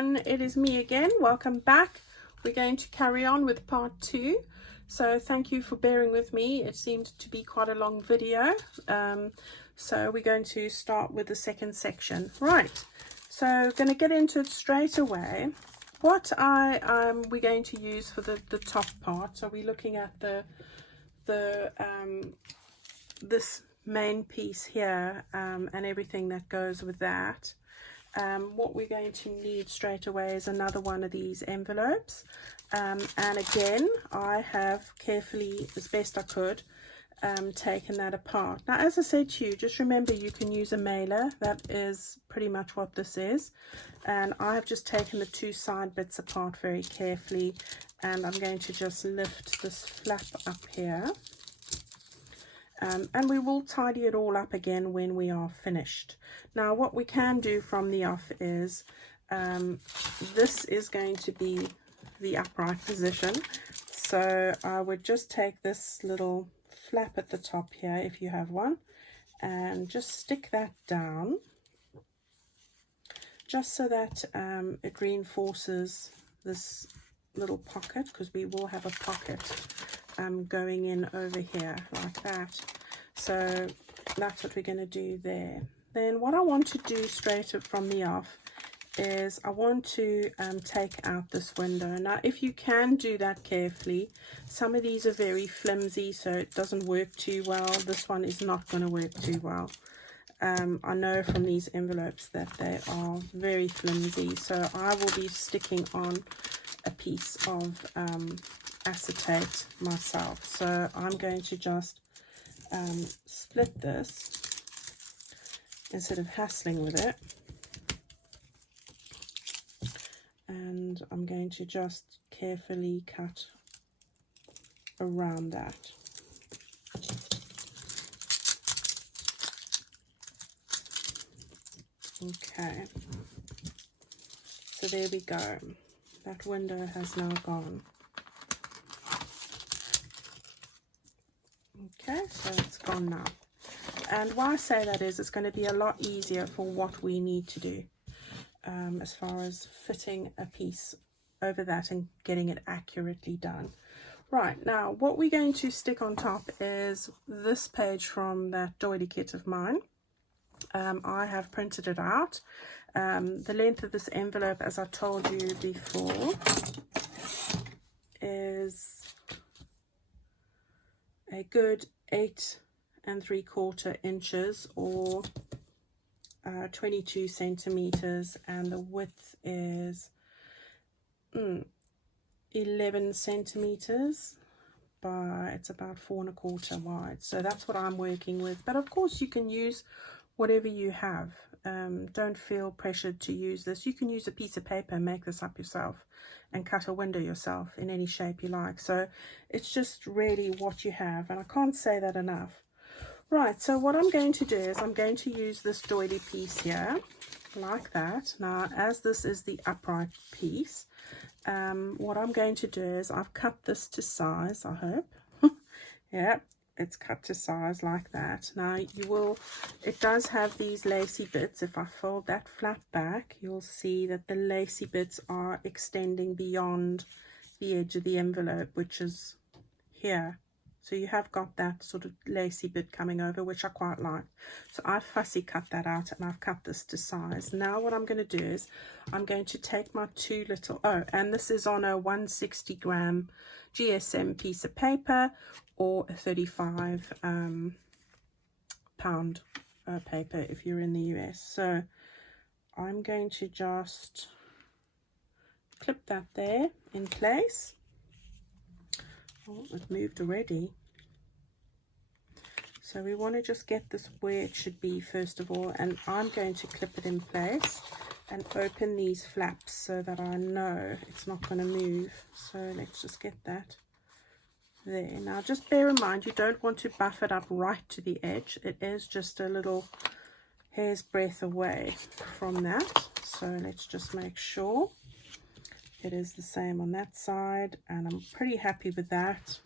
everyone, it is me again. Welcome back. We're going to carry on with part 2. So thank you for bearing with me. It seemed to be quite a long video. So we're going to start with the second section. Right, so going to get into it straight away. What we're going to use for the top part. So we're looking at this main piece here and everything that goes with that. What we're going to need straight away is another one of these envelopes, and again I have carefully, as best I could, taken that apart. Now, as I said to you, just remember you can use a mailer. That is pretty much what this is, and I have just taken the two side bits apart very carefully, and I'm going to just lift this flap up here. And we will tidy it all up again when we are finished. Now, what we can do from the off is, this is going to be the upright position. So I would just take this little flap at the top here, if you have one, and just stick that down, just so that it reinforces this little pocket, because we will have a pocket going in over here like that. So that's what we're going to do there. Then what I want to do straight from the off is I want to take out this window. Now, if you can do that carefully, some of these are very flimsy, so it doesn't work too well. This one is not going to work too well. I know from these envelopes that they are very flimsy, so I will be sticking on a piece of acetate myself. So I'm going to just split this instead of hassling with it, and I'm going to just carefully cut around that. Okay, so there we go. That window has now gone. Okay, so it's gone now. And why I say that is it's going to be a lot easier for what we need to do as far as fitting a piece over that and getting it accurately done. Right, now what we're going to stick on top is this page from that Doily kit of mine. I have printed it out. The length of this envelope, as I told you before, is a good 8 3/4 inches, or 22 centimeters, and the width is 11 centimeters by, it's about 4 1/4 wide. So that's what I'm working with, but of course you can use whatever you have. Don't feel pressured to use this. You can use a piece of paper and make this up yourself and cut a window yourself in any shape you like. So it's just really what you have, and I can't say that enough. Right, so what I'm going to do is I'm going to use this doily piece here like that. Now, as this is the upright piece, what I'm going to do is I've cut this to size, I hope. Yeah, it's cut to size like that. Now it does have these lacy bits. If I fold that flap back, you'll see that the lacy bits are extending beyond the edge of the envelope, which is here. So you have got that sort of lacy bit coming over, which I quite like. So I've fussy cut that out, and I've cut this to size. Now what I'm going to do is I'm going to take my two little, and this is on a 160 gram GSM piece of paper, or a 35 pound paper if you're in the US. So I'm going to just clip that there in place. Oh, it moved already. So we want to just get this where it should be first of all, and I'm going to clip it in place and open these flaps so that I know it's not going to move. So let's just get that there. Now just bear in mind, you don't want to buff it up right to the edge. It is just a little hair's breadth away from that. So let's just make sure it is the same on that side, and I'm pretty happy with that.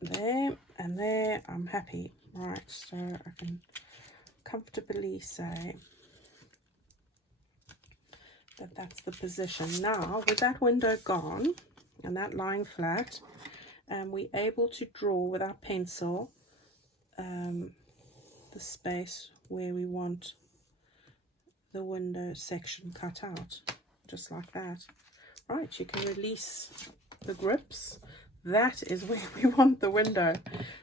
There and there, I'm happy. Right, so I can comfortably say that that's the position. Now, with that window gone and that lying flat, we're able to draw with our pencil the space where we want the window section cut out, just like that. Right, you can release the grips. That is where we want the window.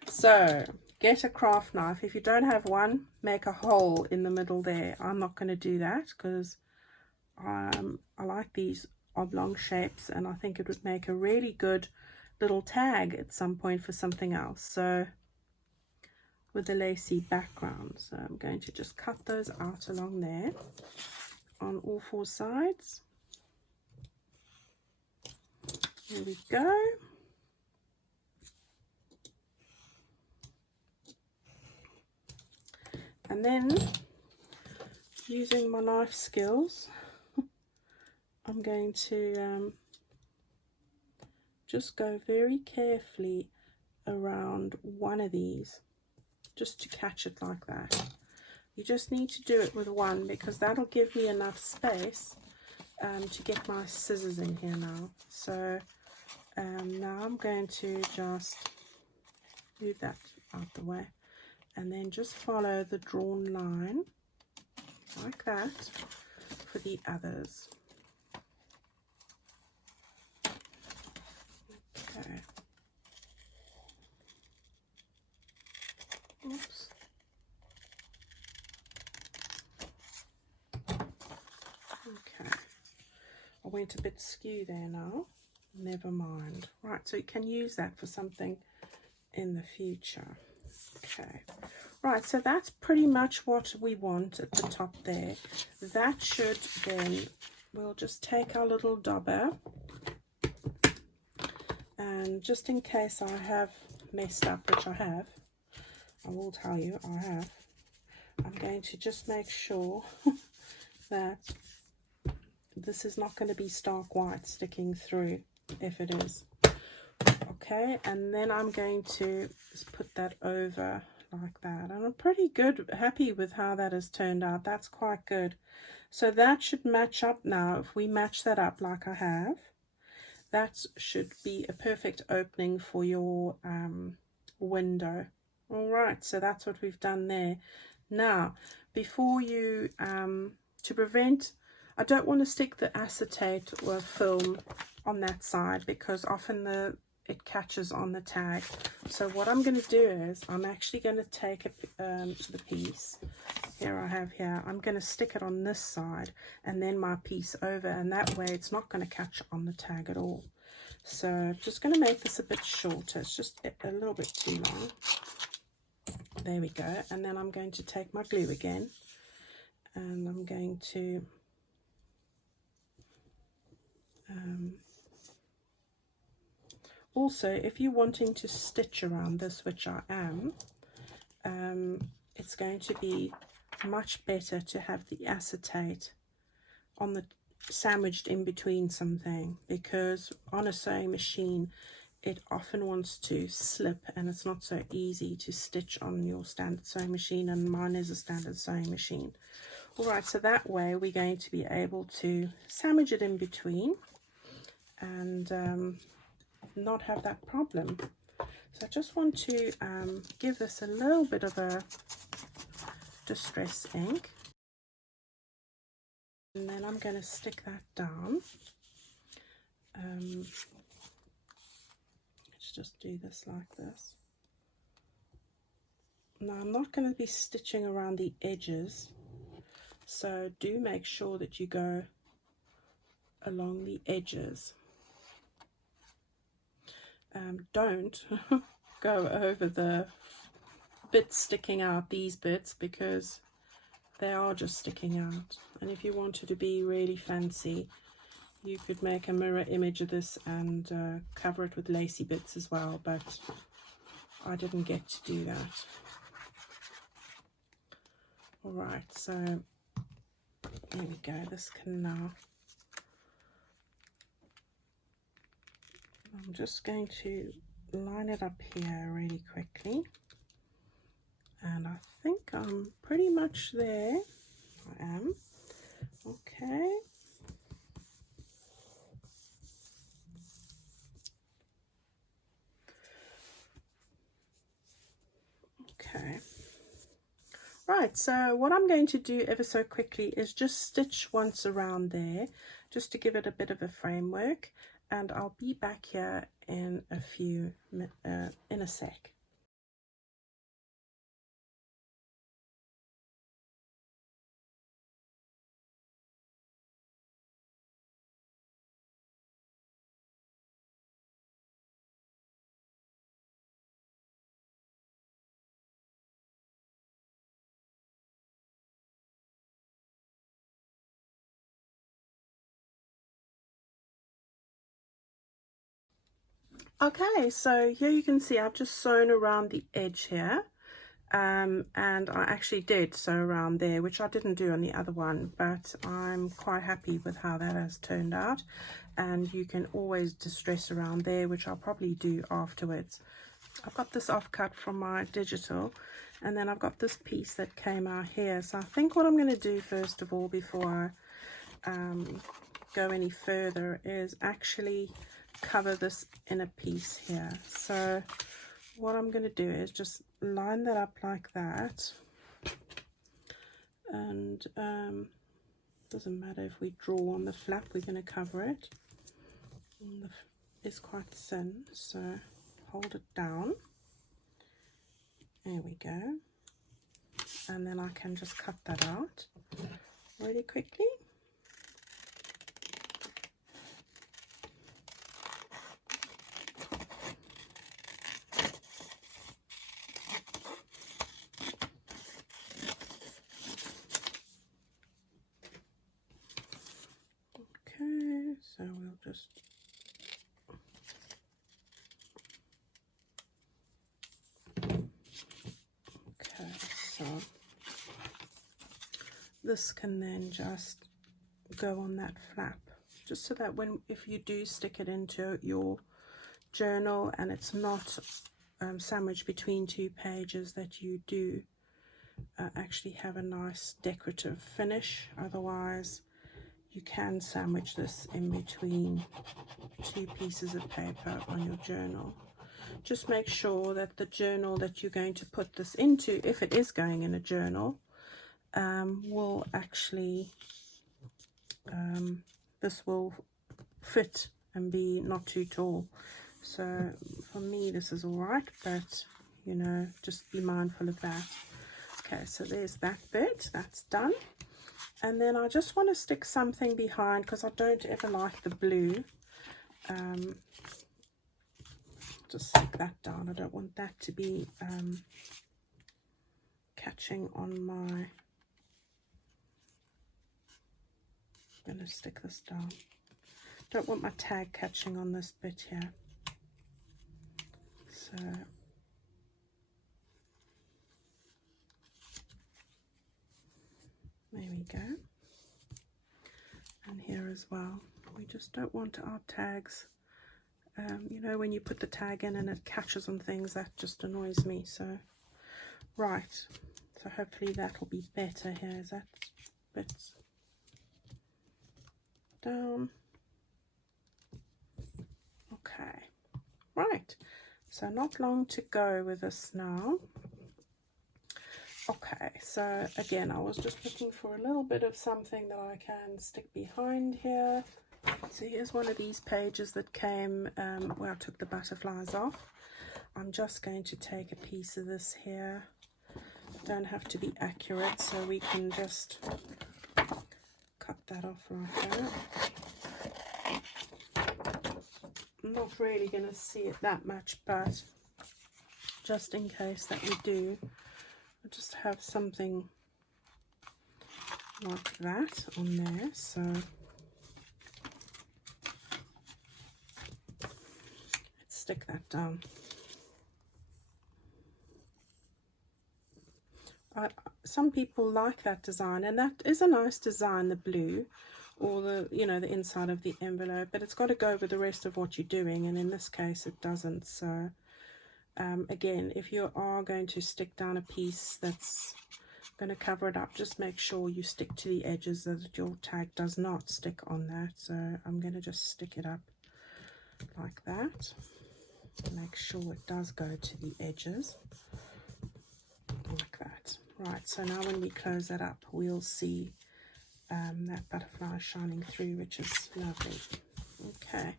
So get a craft knife. If you don't have one, make a hole in the middle there. I'm not going to do that because I like these oblong shapes, and I think it would make a really good little tag at some point for something else. So with a lacy background, so I'm going to just cut those out along there on all four sides. There we go. And then using my knife skills, I'm going to just go very carefully around one of these, just to catch it like that. You just need to do it with one because that'll give me enough space to get my scissors in here now. So now I'm going to just move that out the way and then just follow the drawn line like that for the others. Okay. Oops. Okay. I went a bit skew there now. Never mind. Right, so you can use that for something in the future. Okay. Right, so that's pretty much what we want at the top there. That should then, we'll just take our little dauber, and just in case I have messed up, which I have, I will tell you I have, I'm going to just make sure that this is not going to be stark white sticking through if it is. Okay, and then I'm going to just put that over like that, and I'm pretty happy with how that has turned out. That's quite good. So that should match up now. If we match that up like I have, that should be a perfect opening for your window. All right, so that's what we've done there. Now, before you, to prevent, I don't want to stick the acetate or film on that side because often it catches on the tag. So what I'm going to do is I'm actually going to take the piece here I have here. I'm going to stick it on this side and then my piece over, and that way it's not going to catch on the tag at all. So I'm just going to make this a bit shorter. It's just a little bit too long. There we go. And then I'm going to take my glue again, and I'm going to also, if you're wanting to stitch around this, which I am, it's going to be much better to have the acetate on the sandwiched in between something, because on a sewing machine it often wants to slip and it's not so easy to stitch on your standard sewing machine, and mine is a standard sewing machine. All right, so that way we're going to be able to sandwich it in between and not have that problem. So I just want to give this a little bit of a distress ink, and then I'm going to stick that down. Let's just do this like this. Now I'm not going to be stitching around the edges, so do make sure that you go along the edges. Don't go over the bits sticking out, these bits, because they are just sticking out. And if you wanted to be really fancy, you could make a mirror image of this and cover it with lacy bits as well, but I didn't get to do that. Alright, so there we go. This can now, I'm just going to line it up here really quickly, and I think I'm pretty much there. I am. Okay, Okay. Right, so what I'm going to do ever so quickly is just stitch once around there, just to give it a bit of a framework, and I'll be back here in a sec. Okay, so here you can see I've just sewn around the edge here, and I actually did sew around there, which I didn't do on the other one, but I'm quite happy with how that has turned out. And you can always distress around there, which I'll probably do afterwards. I've got this offcut from my digital, and then I've got this piece that came out here. So I think what I'm going to do first of all, before I go any further, is actually cover this inner piece here. So what I'm going to do is just line that up like that, and doesn't matter if we draw on the flap, we're going to cover it. It's quite thin, so hold it down. There we go. And then I can just cut that out really quickly. Okay, so we'll just so this can then just go on that flap, just so that if you do stick it into your journal and it's not sandwiched between two pages, that you do actually have a nice decorative finish. Otherwise you can sandwich this in between two pieces of paper on your journal. Just make sure that the journal that you're going to put this into, if it is going in a journal, will actually, this will fit and be not too tall. So for me this is all right, but you know, just be mindful of that. Okay, so there's that bit, that's done. And then I just want to stick something behind, because I don't ever like the blue. Just stick that down. I don't want that to be catching on my... I'm going to stick this down. Don't want my tag catching on this bit here. So there we go. And here as well. We just don't want our tags, you know, when you put the tag in and it catches on things, that just annoys me. So right, so hopefully that will be better here. Is that bits down? Okay, right, so not long to go with this now. Okay, so again, I was just looking for a little bit of something that I can stick behind here. So here's one of these pages that came where I took the butterflies off. I'm just going to take a piece of this here. Don't have to be accurate, so we can just cut that off like that. I'm not really going to see it that much, but just in case that we do, I just have something like that on there. So let's stick that down. Some people like that design, and that is a nice design, the blue, or the, you know, the inside of the envelope, but it's got to go with the rest of what you're doing, and in this case it doesn't. So again, if you are going to stick down a piece that's going to cover it up, just make sure you stick to the edges so that your tag does not stick on that. So I'm going to just stick it up like that, make sure it does go to the edges. Right, so now when we close that up, we'll see that butterfly shining through, which is lovely. Okay,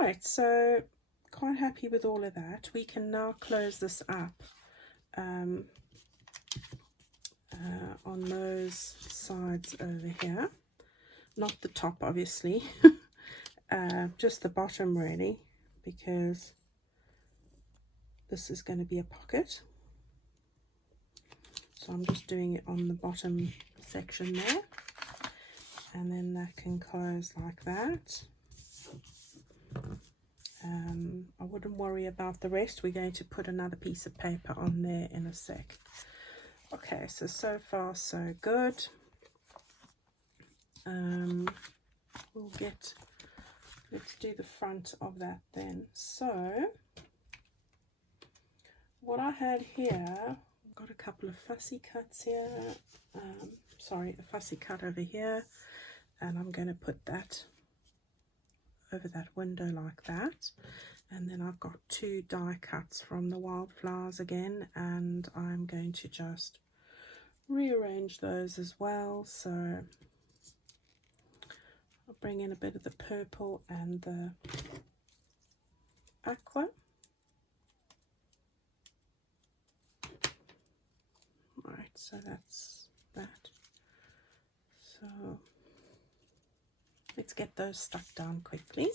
right, so quite happy with all of that. We can now close this up on those sides over here, not the top obviously, just the bottom really, because this is going to be a pocket. So I'm just doing it on the bottom section there, and then that can close like that. I wouldn't worry about the rest. We're going to put another piece of paper on there in a sec. Okay, so far so good. Let's do the front of that then. So what I had here, I've got a couple of fussy cuts here, sorry, a fussy cut over here, and I'm going to put that over that window like that. And then I've got 2 die cuts from the wildflowers again, and I'm going to just rearrange those as well. So I'll bring in a bit of the purple and the aqua. Right, so that's that. So let's get those stuck down quickly.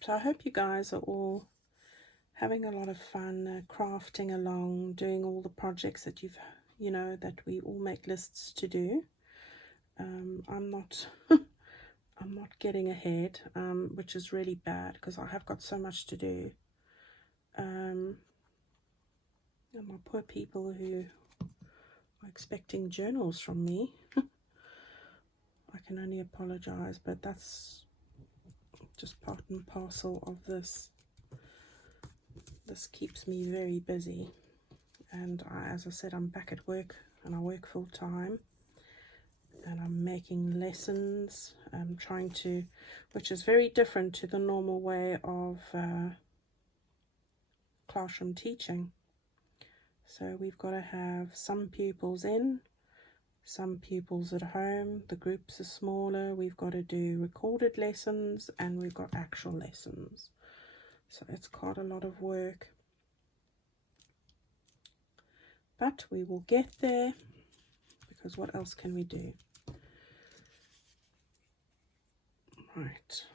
So I hope you guys are all having a lot of fun crafting along, doing all the projects that that we all make lists to do. I'm not I'm not getting ahead, which is really bad because I have got so much to do. And my poor people who are expecting journals from me, I can only apologize, but that's just part and parcel of this. This keeps me very busy, and as I said, I'm back at work and I work full time, and I'm making lessons. I'm trying to, which is very different to the normal way of classroom teaching. So we've got to have some pupils in, some pupils at home. The groups are smaller. We've got to do recorded lessons and we've got actual lessons. So it's quite a lot of work. But we will get there, because what else can we do? Right.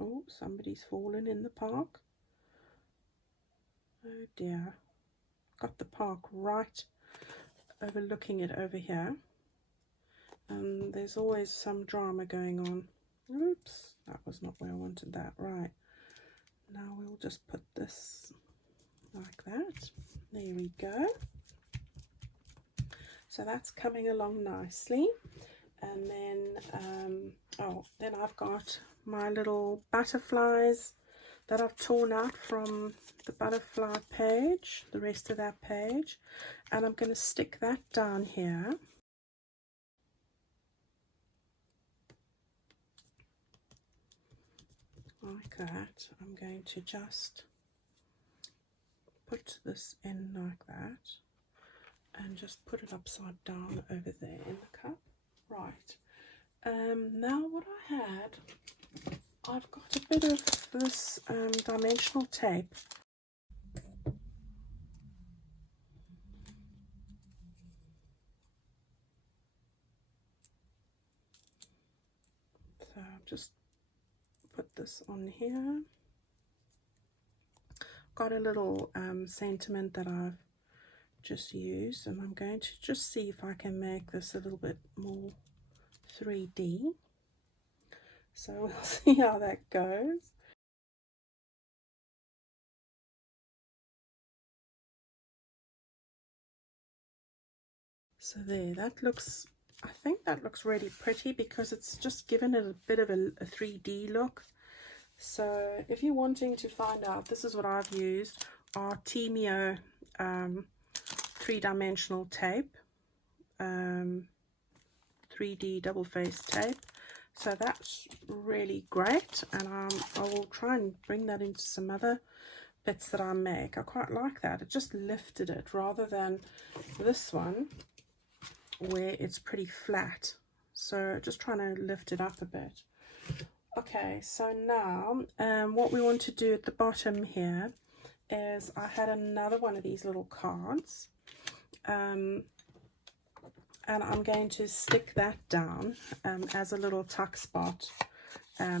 Oh, somebody's fallen in the park. Oh dear. Got the park right overlooking it over here. And there's always some drama going on. Oops, that was not where I wanted that. Right. Now we'll just put this like that. There we go. So that's coming along nicely. And then, then I've got my little butterflies that I've torn out from the butterfly page, the rest of that page. And I'm going to stick that down here. Like that. I'm going to just put this in like that and just put it upside down over there in the cup. Right. Now what I had, I've got a bit of this dimensional tape. So I've just put this on here. Got a little sentiment that I've just used, and I'm going to just see if I can make this a little bit more 3D. So we'll see how that goes. So there, that looks, I think that looks really pretty because it's just given it a bit of a 3D look. So if you're wanting to find out, this is what I've used, our Temio 3-dimensional tape, 3D double-faced tape. So that's really great, and I will try and bring that into some other bits that I make. I quite like that. It just lifted it rather than this one where it's pretty flat. So just trying to lift it up a bit. Okay, so now what we want to do at the bottom here is I had another one of these little cards. And I'm going to stick that down as a little tuck spot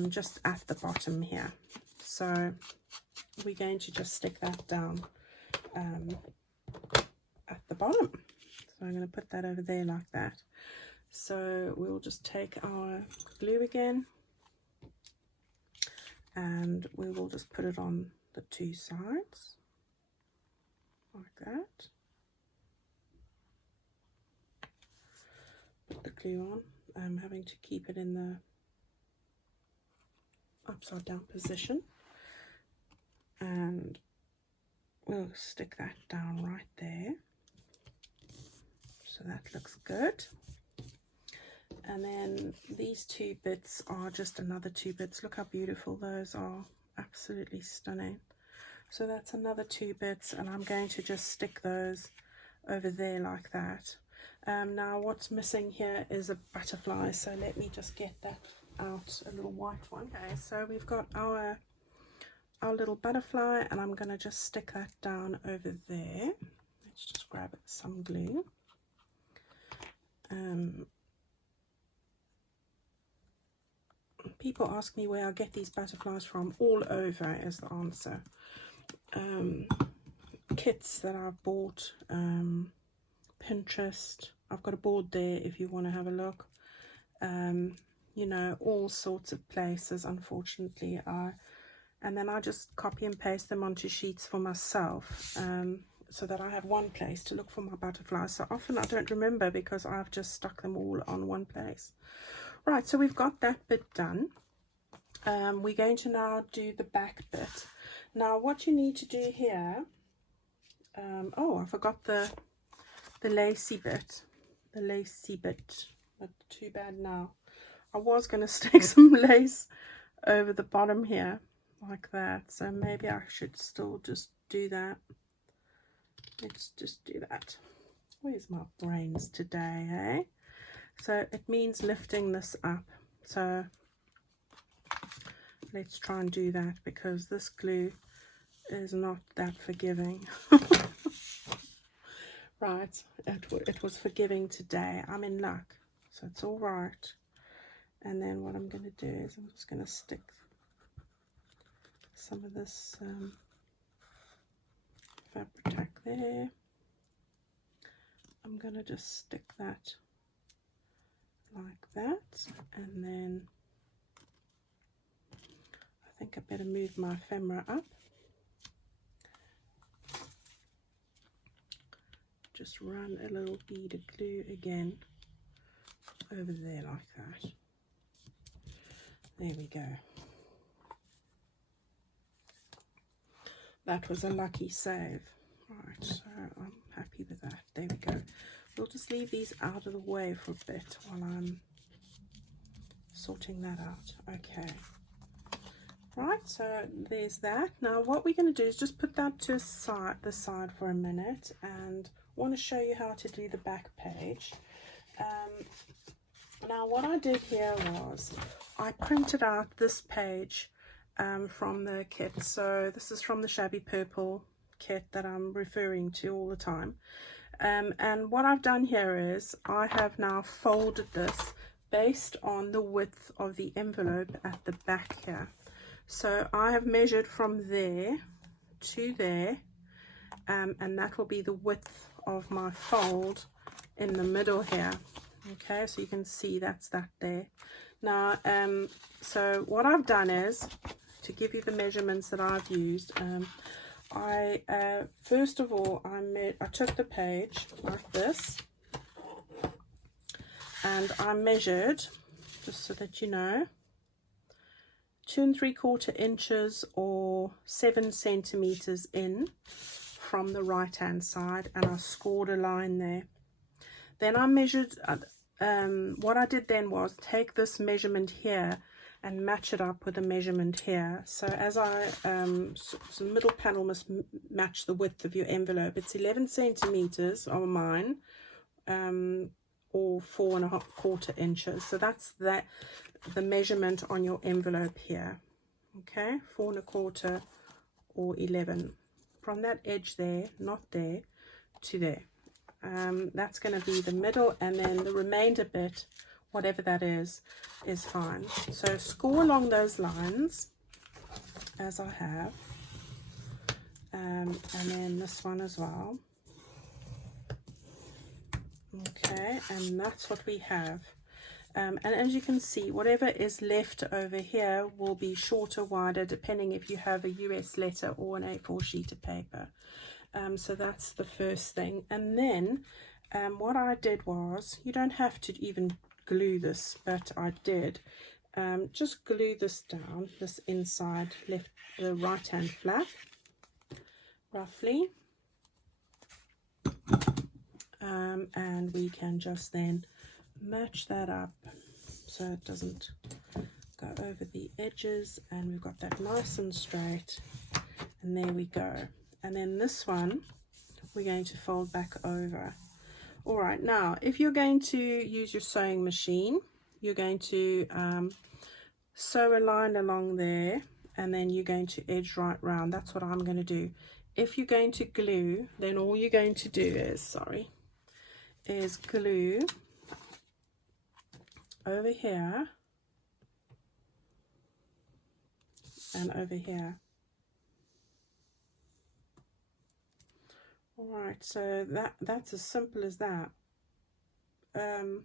just at the bottom here. So we're going to just stick that down at the bottom. So I'm going to put that over there like that. So we'll just take our glue again, and we will just put it on the two sides like that. Put the glue on. I'm having to keep it in the upside down position, and we'll stick that down right there. So that looks good. And then these two bits are just another two bits. Look how beautiful those are. Absolutely stunning. So that's another two bits, and I'm going to just stick those over there like that. Now what's missing here is a butterfly, so let me just get that out, a little white one. Okay, so we've got our little butterfly, and I'm going to just stick that down over there. Let's just grab some glue. People ask me where I get these butterflies from. All over is the answer. Kits that I've bought, Pinterest. I've got a board there if you want to have a look. You know, all sorts of places, unfortunately. And then I just copy and paste them onto sheets for myself, so that I have one place to look for my butterflies. So often I don't remember because I've just stuck them all on one place. Right, so we've got that bit done. We're going to now do the back bit. Now what you need to do here, oh, I forgot the lacy bit. The lacy bit, but too bad now. I was going to stick some lace over the bottom here like that, so maybe I should still just do that. Let's just do that. Where's my brains today, eh? So it means lifting this up, so let's try and do that, because this glue is not that forgiving. Right, it was forgiving today. I'm in luck, so it's all right. And then what I'm going to do is I'm just going to stick some of this fabric tack there. I'm going to just stick that like that, and then I think I better move my ephemera up. Just run a little bead of glue again over there like that. There we go. That was a lucky save. Right, so I'm happy with that. There we go. We'll just leave these out of the way for a bit while I'm sorting that out. Okay. Right, so there's that. Now what we're going to do is just put that to the side for a minute, and I want to show you how to do the back page. Now what I did here was I printed out this page from the kit. So this is from the Shabby Purple kit that I'm referring to all the time. And what I've done here is I have now folded this based on the width of the envelope at the back here. So I have measured from there to there, and that will be the width of my fold in the middle here. Okay, so you can see that's that there. Now, so what I've done is, to give you the measurements that I've used, first of all, I took the page like this, and I measured, just so that you know, 2 3/4 inches or 7 centimeters in from the right hand side, and I scored a line there. Then I measured what I did then was take this measurement here and match it up with the measurement here. So as I, so the middle panel must match the width of your envelope. It's 11 centimeters on mine, or 4¼ inches. So that's the measurement on your envelope here. Okay, 4¼ or 11. From that edge there, not there, to there. That's going to be the middle, and then the remainder bit, whatever that is fine. So score along those lines as I have, and then this one as well. Okay, and that's what we have. And as you can see, whatever is left over here will be shorter, wider, depending if you have a US letter or an A4 sheet of paper. So that's the first thing. And then what I did was, you don't have to even glue this, but I did. Just glue this down, this inside left, the right hand flap, roughly. And we can just then match that up so it doesn't go over the edges, and we've got that nice and straight, and there we go. And then this one we're going to fold back over. All right, now if you're going to use your sewing machine, you're going to sew a line along there, and then you're going to edge right round. That's what I'm going to do. If you're going to glue, then all you're going to do is glue over here and over here. All right, so that's as simple as that. And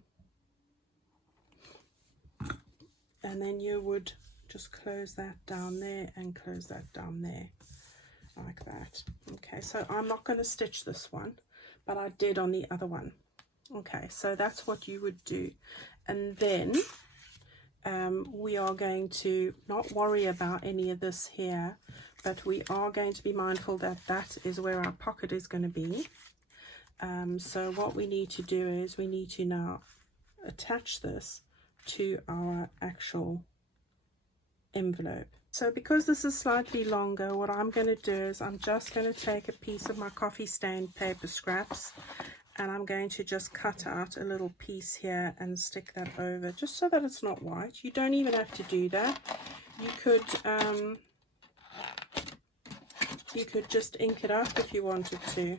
then you would just close that down there and close that down there, like that. Okay, so I'm not going to stitch this one, but I did on the other one. Okay, so that's what you would do. And then we are going to not worry about any of this here, but we are going to be mindful that that is where our pocket is going to be. So what we need to do is we need to now attach this to our actual envelope. So because this is slightly longer, what I'm going to do is I'm just going to take a piece of my coffee stained paper scraps, and I'm going to just cut out a little piece here and stick that over, just so that it's not white. You don't even have to do that. You could just ink it up if you wanted to.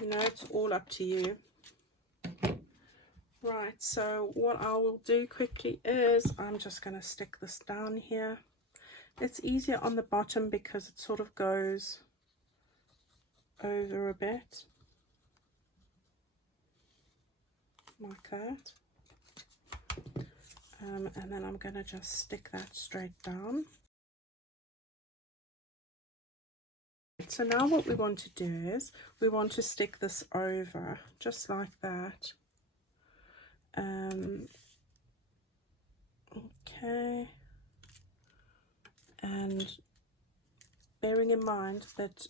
You know, it's all up to you. Right, so what I will do quickly is I'm just going to stick this down here. It's easier on the bottom because it sort of goes over a bit, like that. And then I'm going to just stick that straight down. So now what we want to do is we want to stick this over just like that. Okay, and bearing in mind that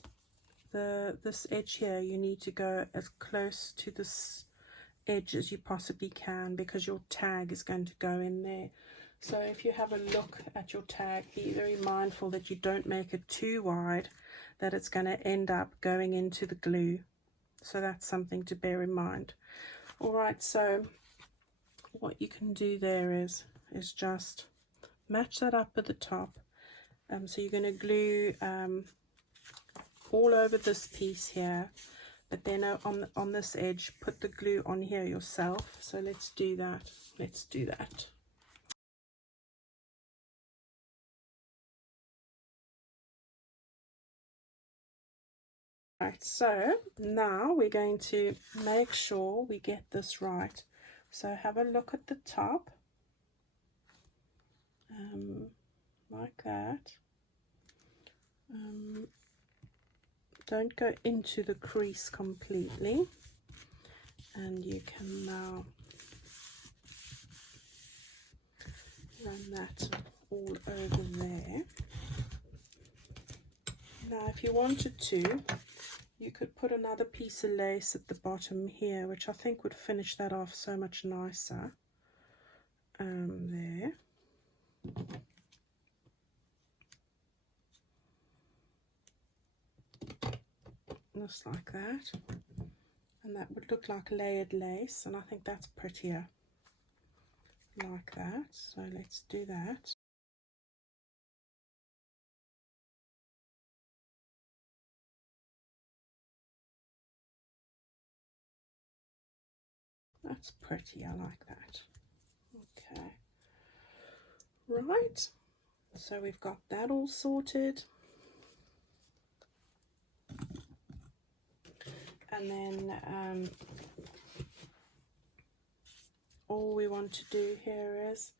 this edge here, you need to go as close to this edge as you possibly can, because your tag is going to go in there. So if you have a look at your tag, be very mindful that you don't make it too wide, that it's going to end up going into the glue. So that's something to bear in mind. All right, so what you can do there is just match that up at the top. So you're going to glue all over this piece here, but then on this edge, put the glue on here yourself. So let's do that. Let's do that. Right, so now we're going to make sure we get this right. So have a look at the top, like that. Don't go into the crease completely, and you can now run that all over there. Now if you wanted to, you could put another piece of lace at the bottom here, which I think would finish that off so much nicer. There. Just like that. And that would look like layered lace, and I think that's prettier. Like that. So let's do that. That's pretty, I like that. Okay. Right. So we've got that all sorted. And then all we want to do here is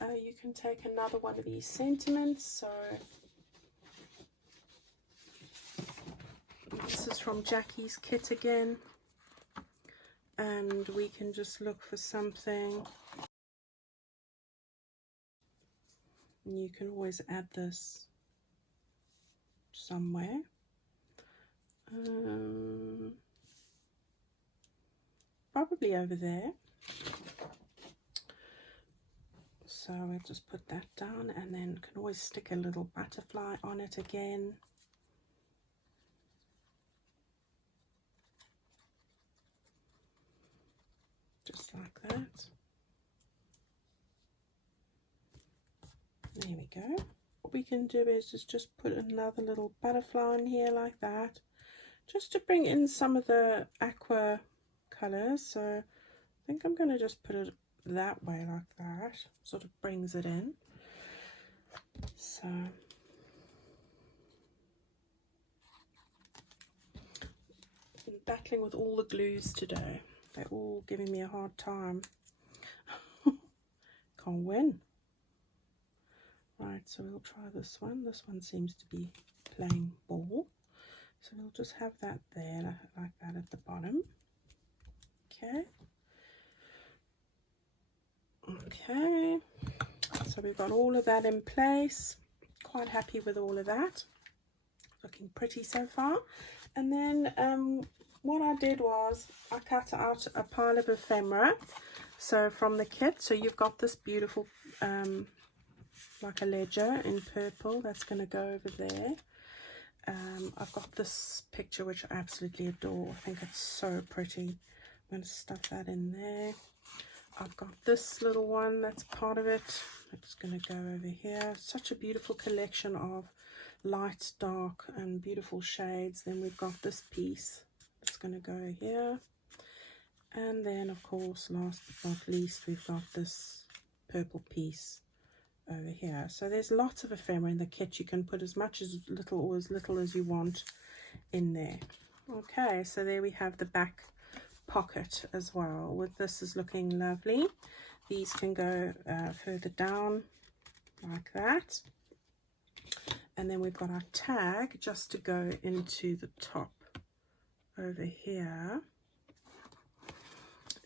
you can take another one of these sentiments. So this is from Jackie's kit again, and we can just look for something, and you can always add this somewhere. Probably over there. So we'll just put that down, and then can always stick a little butterfly on it again. Just like that. There we go. What we can do is just put another little butterfly in here like that, just to bring in some of the aqua colours. So I think I'm going to just put it that way like that, sort of brings it in. So I'm battling with all the glues today. They're all giving me a hard time. Can't win. Right, so we'll try this one. This one seems to be playing ball. So we'll just have that there, like that at the bottom. Okay. Okay. So we've got all of that in place. Quite happy with all of that. Looking pretty so far. And then what I did was I cut out a pile of ephemera. So from the kit, so you've got this beautiful like a ledger in purple that's going to go over there. I've got this picture which I absolutely adore. I think it's so pretty. I'm going to stuff that in there. I've got this little one that's part of it. It's going to go over here. Such a beautiful collection of light, dark and beautiful shades. Then we've got this piece that's going to go here. And then of course, last but not least, we've got this purple piece over here. So there's lots of ephemera in the kit. You can put as much as little or as little as you want in there. Okay, so there we have the back pocket as well. With this is looking lovely. These can go further down like that. And then we've got our tag just to go into the top over here.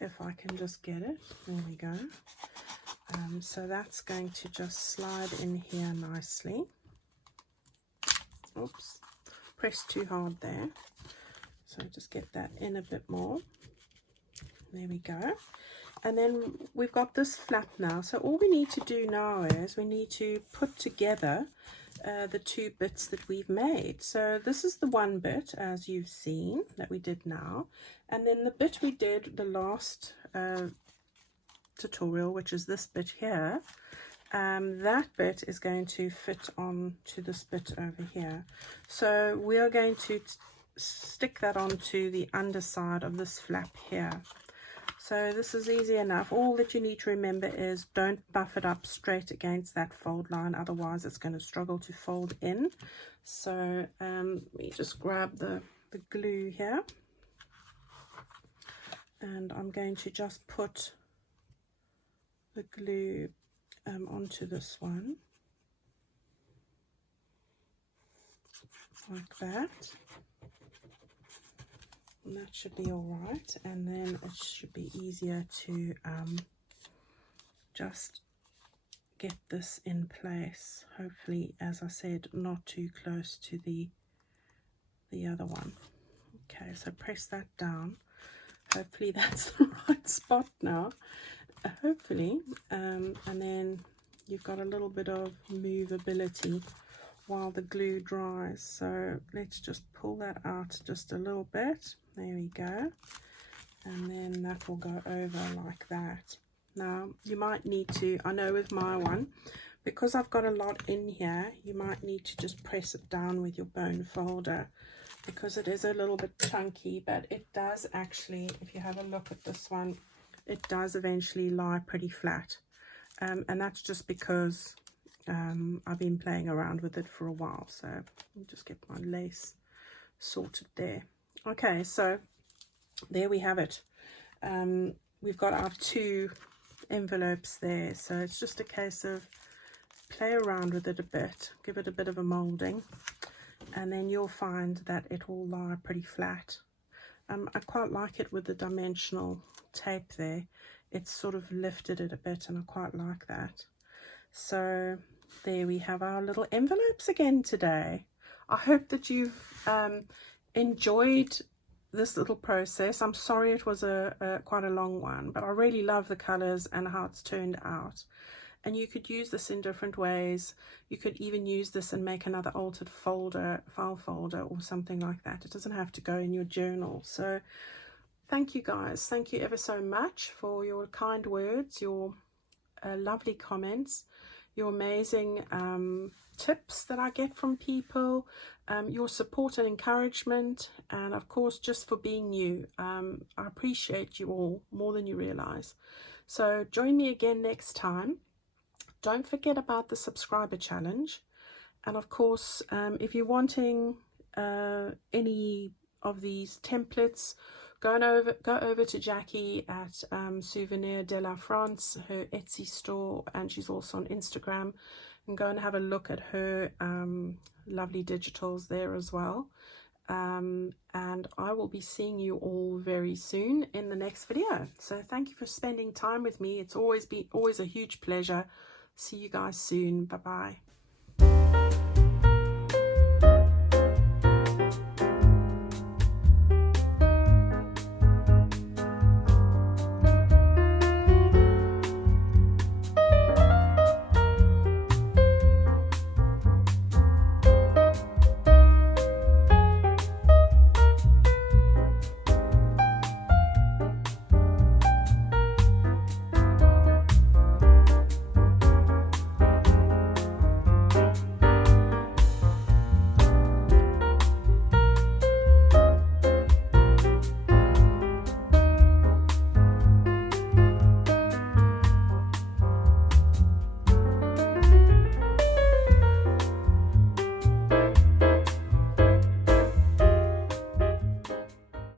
If I can just get it. There we go. So that's going to just slide in here nicely. Oops, pressed too hard there. So just get that in a bit more. There we go. And then we've got this flap now. So all we need to do now is we need to put together the two bits that we've made. So this is the one bit, as you've seen, that we did now. And then the bit we did the last tutorial, which is this bit here, that bit is going to fit on to this bit over here. So we are going to stick that onto the underside of this flap here. So this is easy enough. All that you need to remember is don't buff it up straight against that fold line, otherwise it's going to struggle to fold in. So let me just grab the glue here, and I'm going to just put the glue onto this one like that, and that should be all right. And then it should be easier to just get this in place, hopefully, as I said, not too close to the other one. Okay, so press that down. Hopefully that's the right spot now. Hopefully. And then you've got a little bit of movability while the glue dries. So let's just pull that out just a little bit. There we go. And then that will go over like that. Now you might need to, I know with my one, because I've got a lot in here, you might need to just press it down with your bone folder, because it is a little bit chunky, but it does actually, if you have a look at this one, it does eventually lie pretty flat. And that's just because I've been playing around with it for a while. So I'll just get my lace sorted there. Okay, so there we have it. We've got our 2 envelopes there, so it's just a case of play around with it a bit, give it a bit of a molding, and then you'll find that it will lie pretty flat. I quite like it with the dimensional tape there. It's sort of lifted it a bit, and I quite like that. So there we have our little envelopes again today. I hope that you've enjoyed this little process. I'm sorry it was quite a long one, but I really love the colors and how it's turned out. And you could use this in different ways. You could even use this and make another altered folder, file folder or something like that. It doesn't have to go in your journal. So thank you guys. Thank you ever so much for your kind words, your lovely comments, your amazing tips that I get from people, your support and encouragement, and of course just for being new. I appreciate you all more than you realize. So join me again next time. Don't forget about the subscriber challenge, and of course if you're wanting any of these templates, go over to Jackie at Souvenir de la France, her Etsy store, and she's also on Instagram, and go and have a look at her lovely digitals there as well. And I will be seeing you all very soon in the next video. So thank you for spending time with me. It's always a huge pleasure. See you guys soon. Bye bye.